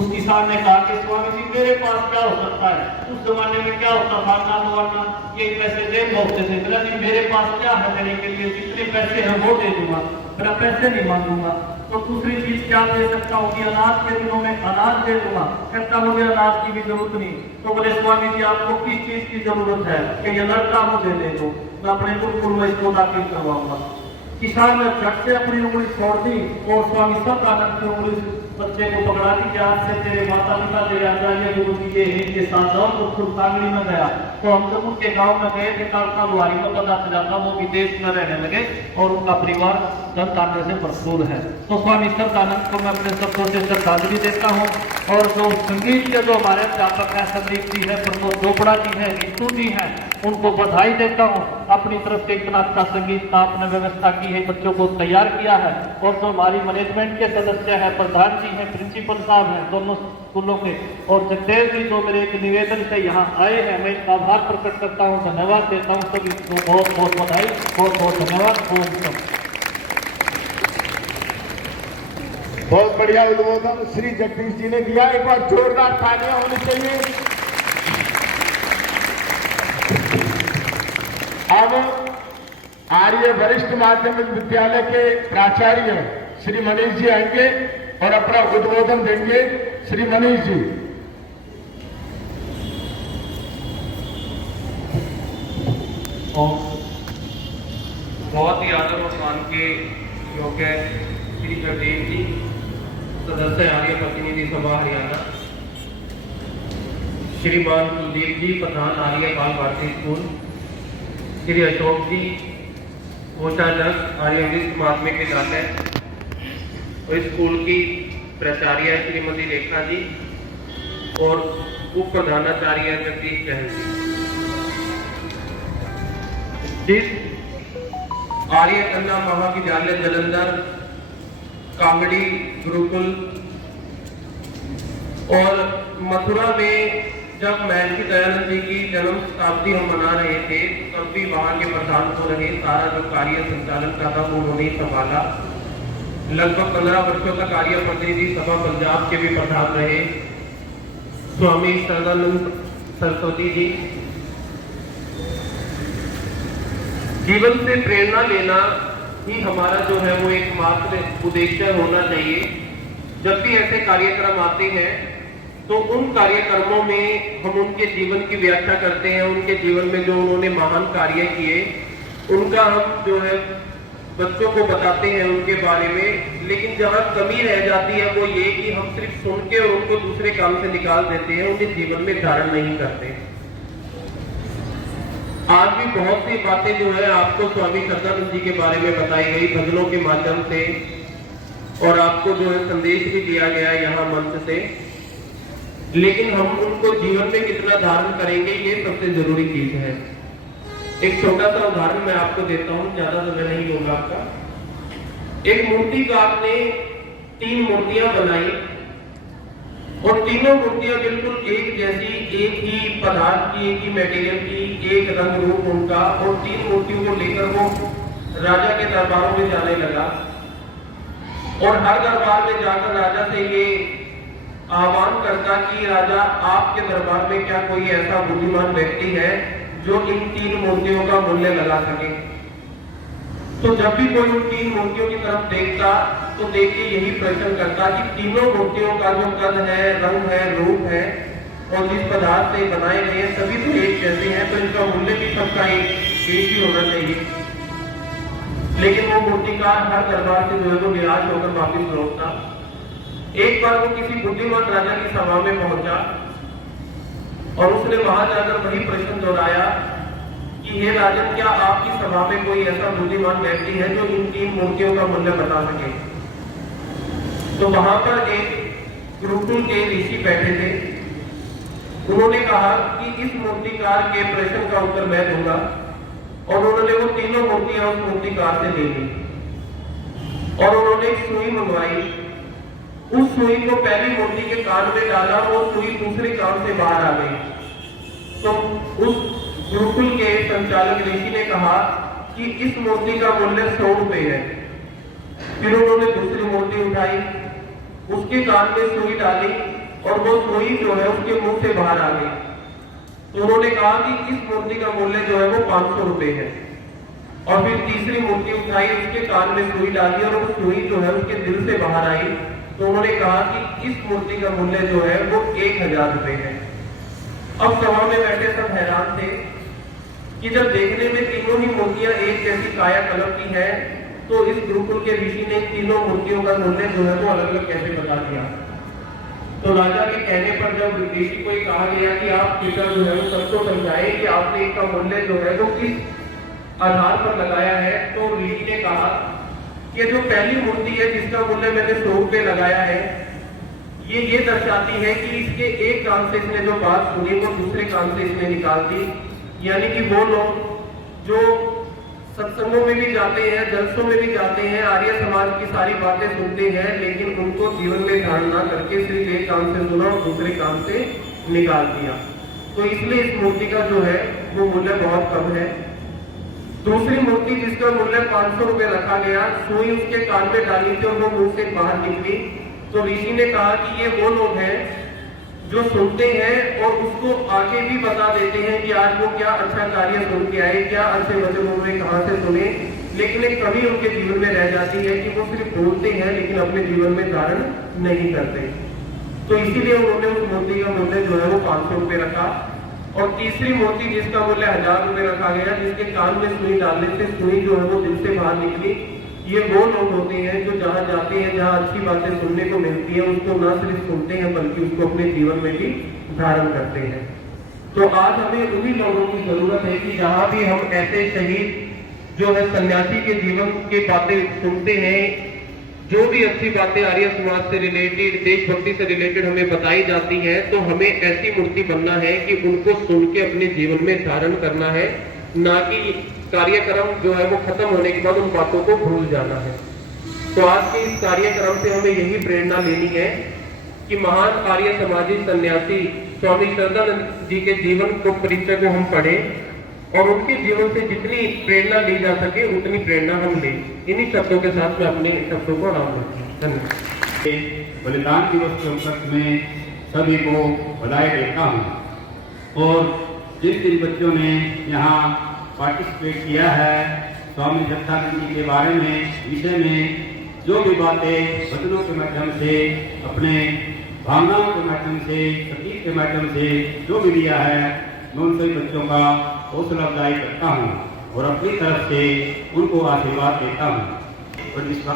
उस किसान ने कहा कि स्वामी जी मेरे पास क्या हो सकता है, उस जमाने में क्या होता था, ना वरना ये पैसे दे भोगते थे। बोला जी मेरे पास क्या है देने के लिए, जितने पैसे हैं वो दे दूंगा, मेरा पैसे नहीं मांगूंगा। तो दूसरी चीज क्या दे सकता हूँ कि अनाज के दिनों में अनाज दे दूंगा। कहता मुझे अनाज की भी जरूरत नहीं। तो बोले स्वामी जी आपको किस चीज की जरूरत है कि ये लड़का मुझे दे दो, मैं अपने गुरुकुल में इसको दाखिल करवाऊंगा। किसान ने झट से अपनी उंगली छोड़ दी और स्वामी सदानंद की उंगली बच्चे को पकड़ा दी कि आज से तेरे माता पिता तेरे आचार्य गुरु जी के इनके साथ जाओ। तो खुद सांगली में गया तो हम जब उसके गांव में गए थे कालका लुहारी को पता चला था वो विदेश में रहने लगे और उनका परिवार धन से भरपूर है। तो स्वामी सदानंद को मैं अपने शब्दों से श्रद्धांजलि देता हूँ। और जो संगीत के जो हमारे अध्यापक है, संदीप जी है, प्रमोद चोपड़ा जी है, नीतू जी है, उनको बधाई देता हूँ। अपनी तरफ से इतना अच्छा संगीत का आपने व्यवस्था की है, बच्चों को तैयार किया है। और जो हमारी मैनेजमेंट के सदस्य है, प्रधान जी हैं, प्रिंसिपल साहब हैं दोनों स्कूलों के, और जगदेव जी जो मेरे एक निवेदन से यहाँ आए हैं, मैं इसका आभार प्रकट करता हूँ, धन्यवाद देता हूँ। सभी को बहुत बहुत बधाई, बहुत बहुत धन्यवाद। बहुत बढ़िया उद्बोधन श्री जगदीश जी ने दिया, एक बार जोरदार तालियां होनी चाहिए। अब आर्य वरिष्ठ माध्यमिक विद्यालय के प्राचार्य श्री मनीष जी आएंगे और अपना उद्बोधन देंगे। श्री मनीष जी। बहुत ही आदर और मान के योग्य श्री जगदेव जी, सदस्य आर्य प्रतिनिधि सभा हरियाणा, श्रीमान कुलदीप जी, प्रधान आर्य बाल भारती स्कूल, श्री अशोक जी, कोषाध्यक्ष आर्य विश्व माध्यमिक विद्यालय और स्कूल की प्राचार्य श्रीमती रेखा जी और उप प्रधानाचार्य जगदीश चहल जी, जिस आर्य कन्या महाविद्यालय जलंधर, कांगड़ी गुरुकुल और मथुरा में जब महर्षि दयानंद जी की जन्म शताब्दी हम मना रहे थे, तब भी वहां के प्रधान हो रहे सारा जो कार्य संचालन का था वो उन्होंने संभाला। लगभग 15 वर्षों तक आर्य प्रतिनिधि सभा पंजाब के भी प्रधान रहे स्वामी सदानंद सरस्वती जी। जीवन से प्रेरणा लेना ही हमारा जो है वो एकमात्र उद्देश्य होना चाहिए। जब भी ऐसे कार्यक्रम आते हैं तो उन कार्यक्रमों में हम उनके जीवन की व्याख्या करते हैं, उनके जीवन में जो उन्होंने महान कार्य किए उनका हम जो है बच्चों को बताते हैं उनके बारे में। लेकिन जहां कमी रह जाती है वो ये कि हम सिर्फ सुन के और उनको दूसरे काम से निकाल देते हैं, उन्हें जीवन में धारण नहीं करते। आज भी बहुत सी बातें जो है आपको स्वामी सदानंद जी के बारे में बताई गई भजनों के माध्यम से, और आपको जो है संदेश भी दिया गया यहाँ मंच से, लेकिन हम उनको जीवन में कितना धारण करेंगे ये सबसे जरूरी चीज है। एक छोटा सा उदाहरण मैं आपको देता हूँ, ज्यादा समय नहीं होगा आपका। एक मूर्तिकार ने 3 मूर्तियां बनाई और तीनों मूर्तियां बिल्कुल एक जैसी, एक ही पदार्थ की, एक ही मटेरियल की, एक रंग रूप उनका, और 3 मूर्तियों को लेकर वो राजा के दरबारों में जाने लगा। और हर दरबार में जाकर राजा से ये आह्वान करता कि राजा आपके दरबार में क्या कोई ऐसा बुद्धिमान व्यक्ति है जो इन 3 मूर्तियों का मूल्य लगा सके। तो जब भी कोई उन 3 मूर्तियों की तरफ देखता तो देख के यही प्रश्न करता कि तीनों मूर्तियों का जो कद है, रंग है, रूप है और जिस पदार्थ से बनाए गए हैं सभी तो एक जैसे हैं, तो इनका मूल्य भी सबका एक ही होना चाहिए। लेकिन वो मूर्तिकार हर दरबार से जो है वो निराश होकर वापिस लौटता। एक बार वो किसी बुद्धिमान राजा की सभा में पहुंचा और उसने वहां जाकर वही प्रश्न दोहराया कि हे राजन, क्या आपकी सभा में कोई ऐसा बुद्धिमान व्यक्ति है जो इन 3 मूर्तियों का मूल्य बता सके। तो वहां पर एक गुरुकुल के ऋषि बैठे थे। उन्होंने कहा कि इस मूर्तिकार के प्रश्न का उत्तर मैं दूंगा, और उन्होंने वो तीनों मूर्तियां उस मूर्तिकार से ले ली और उन्होंने एक सुई मंगवाई। उस सुई को पहली मूर्ति के कान में डाला, वो सुई दूसरे कान से बाहर आ गई। तो उस गुरुकुल के संचालक ऋषि ने कहा कि इस मूर्ति का मूल्य 100 रुपए है। फिर उन्होंने दूसरी मूर्ति उठाई, उसके कान में सुई डाली और वो सुई जो है उसके मुंह से बाहर आ गई। तो उन्होंने कहा कि इस मूर्ति का मूल्य जो है वो 500 रुपए है। और फिर तीसरी मूर्ति उठाई, उसके कान में सुई डाली और वो सुई जो है उसके दिल से बाहर आई। तो उन्होंने कहा कि इस मूर्ति का मूल्य जो है वो 1000 रुपए है। अब सभा में बैठे सब हैरान थे कि जब देखने में तीनों ही मूर्तियां एक जैसी काया कलप की है, तो इस गुरुकुल के ऋषि ने तीनों मूर्तियों का मूल्य जो है वो अलग अलग कैसे बता दिया। तो राजा के कहने पर जब ऋषि को कहा गया कि आप कृपया जो है वो सबको समझाएं कि आपने इसका मूल्य जो है वो किस आधार पर लगाया है, तो ऋषि ने कहा कि जो पहली मूर्ति है जिसका मूल्य मैंने 100 रुपए लगाया है, ये दर्शाती है कि इसके एक कान से इसने जो बात सुनी वो दूसरे कान से इसने निकाल दी। यानी कि वो लोग जो सत्संगों में भी जाते हैं, जलसों में भी जाते हैं, आर्य समाज की सारी बातें सुनते हैं, लेकिन उनको जीवन में ध्यान ना करके सिर्फ एक कान से सुना और दूसरे कान से निकाल दिया। तो इसलिए इस मूर्ति का जो है वो मूल्य बहुत कम है। दूसरी मूर्ति जिसका मूल्य 500 रुपए रखा गया, सुई उसके कान में डाली थी और वो मुंह से बाहर निकली। तो ऋषि ने कहा कि ये वो लोग हैं जो सुनते हैं और उसको आगे भी बता देते हैं कि आज वो क्या अच्छा कार्य सुन के आए, क्या अच्छे वचन उन्होंने कहां से सुने, लेकिन एक कमी उनके जीवन में रह जाती है कि वो सिर्फ बोलते हैं लेकिन अपने जीवन में धारण नहीं करते। तो इसीलिए उन्होंने उस मूर्ति का मूल्य जो है वो 500 रुपए रखा। और तीसरी मूर्ति जिसका मूल्य 1000 रुपए रखा गया, जिसके कान में सुई डालने से सुई जो है वो दिल से बाहर निकली। ये वो लोग होते हैं जो जहाँ जाते हैं, जहाँ अच्छी बातें सुनने को मिलती है, उसको न सिर्फ सुनते हैं बल्कि उसको अपने जीवन में भी धारण करते हैं। तो आज हमें उन्हीं लोगों की जरूरत है कि जहाँ भी हम ऐसे शहीद जो है सन्यासी के जीवन की बातें सुनते हैं, जो भी अच्छी बातें आर्य समाज से रिलेटेड, देशभक्ति से रिलेटेड हमें बताई जाती है, तो हमें ऐसी मूर्ति बनना है कि उनको सुन के अपने जीवन में धारण करना है, ना कि कार्यक्रम जो है वो खत्म होने के बाद उन बातों को भूल जाना है। तो आज के इस कार्यक्रम से हमें यही प्रेरणा लेनी है कि महान आर्य समाजी सन्यासी स्वामी श्रद्धानंद जी के जीवन को परिचय को हम पढ़ें और उनके जीवन से जितनी प्रेरणा ली जा सके उतनी प्रेरणा हम लें। इन्हीं शब्दों के साथ मैं अपने शब्दों को आराम रखूं। धन्यवाद। बलिदान दिवस के उपलक्ष्य में सभी को बधाई देता हूँ। और जिन जिन बच्चों ने यहाँ पार्टिसिपेट किया है, स्वामी श्रद्धानंद जी के बारे में, विषय में जो भी बातें वचनों के माध्यम से, अपने भावनाओं के माध्यम से, प्रतीक के माध्यम से जो भी दिया है, मैं उन सभी बच्चों का हौसला अफजाई करता हूँ और अपनी तरफ से उनको आशीर्वाद देता हूँ और इसका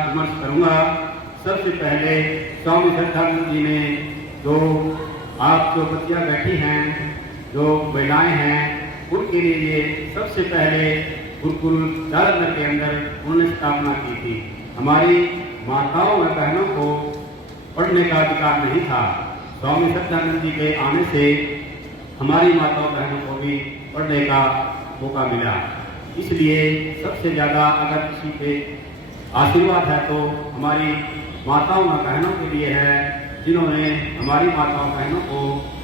विमर्श करूँगा। सबसे पहले स्वामी श्रद्धानंद जी ने जो आप जो बच्चियाँ बैठी हैं, जो महिलाएं हैं, उनके लिए ये सबसे पहले गुरुकुल जालंधर के अंदर उन्होंने स्थापना की थी। हमारी माताओं और बहनों को पढ़ने का अधिकार नहीं था। स्वामी श्रद्धानंद जी के आने से हमारी माताओं बहनों को भी पढ़ने का मौका मिला। इसलिए सबसे ज़्यादा अगर किसी के आशीर्वाद है तो हमारी माताओं और बहनों के लिए है, जिन्होंने हमारी माताओं बहनों को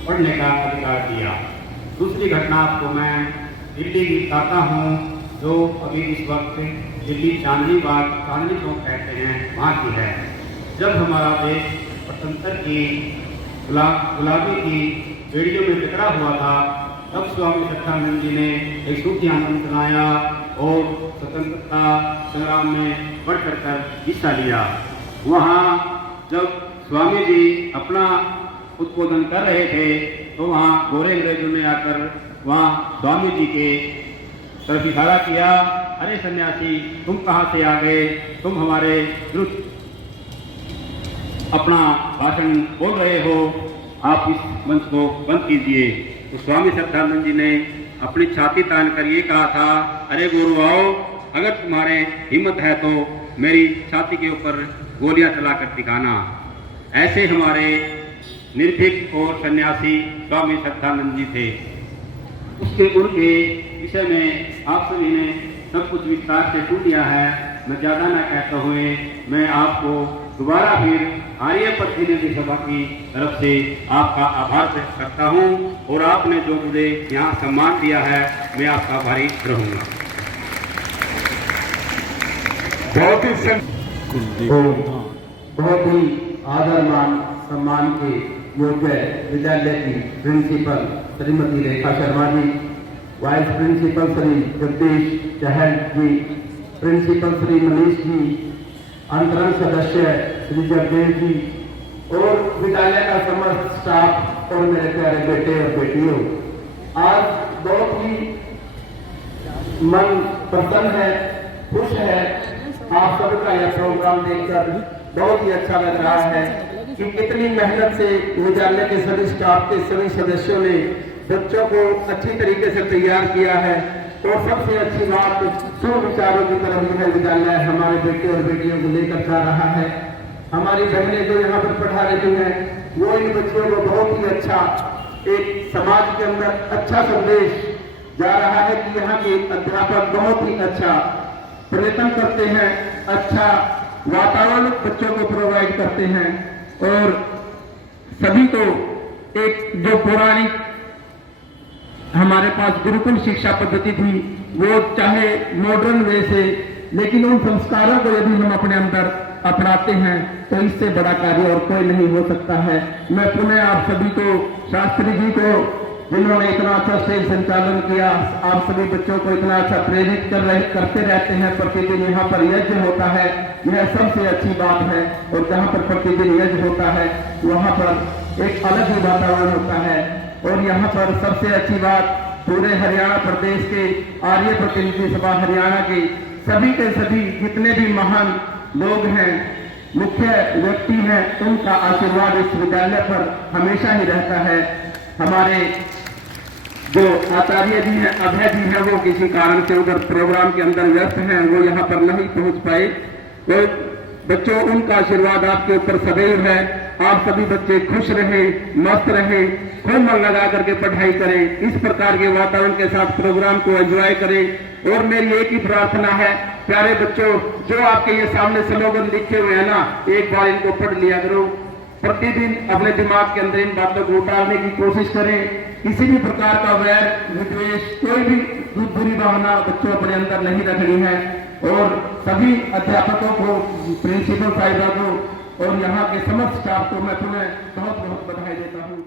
पढ़ने का अधिकार दिया। दूसरी घटना आपको मैं दिल्ली की बताता हूँ, जो अभी इस वक्त दिल्ली चांदनी बाग, चांदनी चौक कहते हैं, वहाँ की है। जब हमारा देश स्वतंत्र की गुलामी की बेड़ियों में टकरा हुआ था, तब स्वामी श्रद्धानंद जी ने एक सूखी आंदोलन चलाया और स्वतंत्रता संग्राम में बढ़ चढ़ कर हिस्सा लिया। वहाँ जब स्वामी जी अपना उद्बोधन कर रहे थे तो वहाँ गोरे अंग्रेजों ने आकर वहाँ स्वामी जी के तरफ इशारा किया, अरे सन्यासी तुम कहाँ से आ गए, तुम हमारे विरुद्ध अपना भाषण बोल रहे हो, आप इस मंच को बंद कीजिए। तो स्वामी श्रद्धानंद जी ने अपनी छाती तान कर ये कहा था, अरे गुरुओं, अगर तुम्हारे हिम्मत है तो मेरी छाती के ऊपर गोलियां चलाकर दिखाना। ऐसे हमारे निर्भीक और सन्यासी स्वामी श्रद्धानंद जी थे। उनके विषय में आप सभी ने सब कुछ विस्तार से सुन लिया है। मैं ज़्यादा न कहते हुए मैं आपको दोबारा फिर आर्य प्रतिनिधि सभा की तरफ से आपका आभार व्यक्त करता हूं और आपने जो मुझे यहाँ सम्मान दिया है, मैं आपका आभारी रहूँगा। बहुत ही आदरमान सम्मान के योग्य विद्यालय की principal Shrimati Rekha Sharma ji, vice principal Shri Jagdish चहल जी, प्रिंसिपल श्री मनीष जी, अंतरंग सदस्य श्री जगदेव जी और विद्यालय का समस्त स्टाफ और मेरे प्यारे बेटे और बेटियों, आज बहुत ही मन प्रसन्न है, खुश है। आप सबका यह प्रोग्राम देखकर बहुत ही अच्छा लग रहा है कि कितनी मेहनत से विद्यालय के सभी स्टाफ के सभी सदस्यों ने बच्चों को अच्छी तरीके से तैयार किया है। और सबसे अच्छी बात, सुविचारों की तरफ यह विद्यालय हमारे बेटे और बेटियों को लेकर जा रहा है। हमारी बहनें जो यहाँ पर पढ़ा रही हैं, वो इन बच्चों को बहुत ही अच्छा एक समाज के अंदर अच्छा संदेश जा रहा है कि यहाँ के अध्यापक बहुत ही अच्छा प्रयत्न करते हैं, अच्छा वातावरण बच्चों को प्रोवाइड करते हैं और सभी को एक जो पुरानी हमारे पास गुरुकुल शिक्षा पद्धति थी, वो चाहे मॉडर्न वे से, लेकिन उन संस्कारों को यदि हम अपने अंदर अपनाते हैं तो इससे बड़ा कार्य और कोई नहीं हो सकता है। मैं पुनः आप सभी को, शास्त्री जी को जिन्होंने इतना अच्छा स्टेज संचालन किया, आप सभी बच्चों को इतना अच्छा प्रेरित करते रहते हैं। प्रतिदिन यहाँ पर यज्ञ होता है, यह सबसे अच्छी बात है। और जहाँ पर प्रतिदिन यज्ञ होता है वहाँ पर एक अलग ही वातावरण होता है। और यहाँ पर सबसे अच्छी बात, पूरे हरियाणा प्रदेश के आर्य प्रतिनिधि सभा हरियाणा के सभी जितने भी महान लोग हैं, मुख्य व्यक्ति हैं, उनका आशीर्वाद इस विद्यालय पर हमेशा ही रहता है। हमारे जो आचार्य जी हैं, अभय जी हैं, वो किसी कारण से उधर प्रोग्राम के अंदर व्यस्त हैं, वो यहाँ पर नहीं पहुंच पाए। तो बच्चों, उनका आशीर्वाद आपके ऊपर सदैव है। आप सभी बच्चे खुश रहें, मस्त रहें, खूब मन लगा करके पढ़ाई करें, इस प्रकार के वातावरण के साथ प्रोग्राम को एंजॉय करें। और मेरी एक ही प्रार्थना है, प्यारे बच्चों, जो आपके ये सामने स्लोगन लिखे हुए हैं ना, एक बार इनको पढ़ लिया करो। प्रतिदिन अपने दिमाग के अंदर इन बातों को उतारने की कोशिश करें। किसी भी प्रकार का वैर, विद्वेष, कोई भी बुरी भावना बच्चों अपने अंदर नहीं रखनी है। और सभी अध्यापकों को, प्रिंसिपल साहिबा को और यहाँ के समस्त स्टाफ को मैं पुनः बहुत बहुत बधाई देता हूँ।